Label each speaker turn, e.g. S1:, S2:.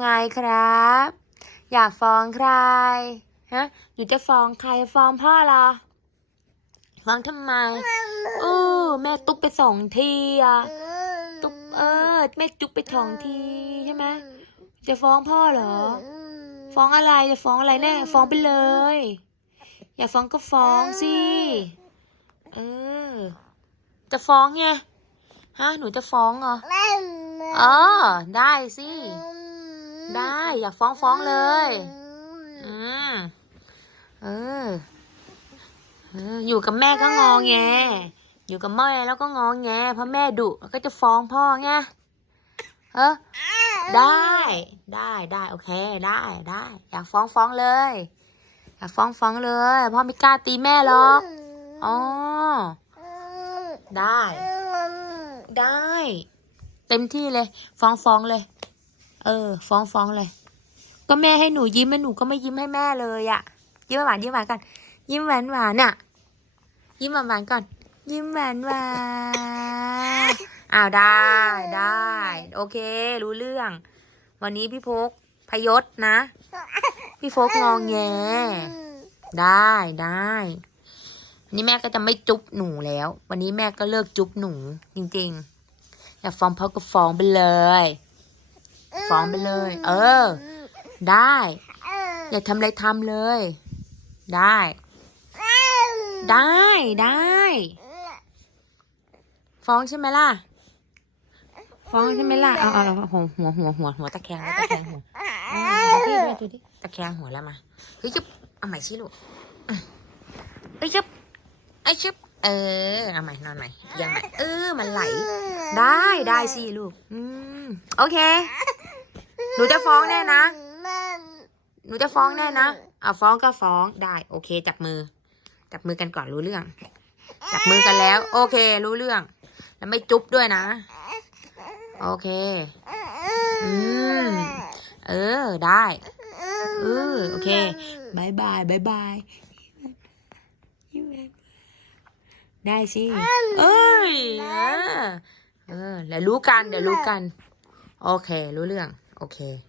S1: ไงครับ อยากฟ้องใครฮะหนูจะฟ้องใครฟ้องพ่อเหรอฟ้องทำไมเออแม่ตุ๊บไปสองทีอะตุ๊บเออแม่จุ๊บไปสองทีใช่ไหมจะฟ้องพ่อเหรอ ฟ้องอะไรจะฟ้องอะไรแน่ฟ้องไปเลย อยากฟ้องก็ฟ้องสิเออ จะฟ้องไงฮะหนูจะฟ้องเหรออ๋อได้สิ ได้ อยากฟ้องฟ้องเลยอืมเออเออ อยู่กับแม่ก็งอแง อยู่กับแม่แล้วก็งอแงเพราะแม่ดุก็จะฟ้องพ่อไงเออได้ ได้ได้โอเคได้ได้ อยากฟ้องฟ้องเลย อยากฟ้องฟ้องเลยพ่อไม่กล้าตีแม่หรอกอ๋อได้ ได้ เต็มที่เลย ฟ้องฟ้องเลย เออ ฟ้องฟ้องเลย ก็แม่ให้หนูยิ้มแล้วหนูก็ไม่ยิ้มให้แม่เลยอะยิ้มหวานยิ้มหวานกันยิ้มหวานหวานๆน่ะยิ้มหวานหวานก่อน ยิ้มหวานหวานอ้าวได้ได้ โอเค รู้เรื่อง วันนี้พี่พกพยศนะ พี่พกงองแงได้ได้วันนี้แม่ก็จะไม่จุ๊บหนูแล้ว วันนี้แม่ก็เลิกจุ๊บหนูจริงๆ อยากฟ้องพ่อก็ฟ้องไปเลย ฟ้องไปเลย เออ ได้ อยากทำอะไรทำเลย ได้ ได้ได้ ฟ้องใช่ไหมล่ะ ฟ้องใช่ไหมล่ะ เอาเอาเอาหัวหัวหัวหัวหัวตะแคงแล้วตะแคงหัวอ่าดูดิดูดิตะแคงหัวแล้วมา เฮ้ยจุ๊บเอาใหม่ชิลูกอืมเฮ้ยจุ๊บไอ้จุ๊บเออเอาใหม่นอนใหม่ยังใหม่เออมันไหล ได้ได้สิลูก อืม โอเค หนูจะฟ้องแน่นะ หนูจะฟ้องแน่นะเอาฟ้องก็ฟ้องได้ โอเค จับมือ จับมือกันก่อนรู้เรื่อง จับมือกันแล้ว โอเค รู้เรื่อง แล้วไม่จุ๊บด้วยนะ โอเค อืม เออ ได้เออโอเคบายบายบายบายยิ้มแย้มได้สิ เอ้ย เออ เออ แล้วรู้กัน เดี๋ยวรู้กัน โอเค รู้เรื่อง โอเค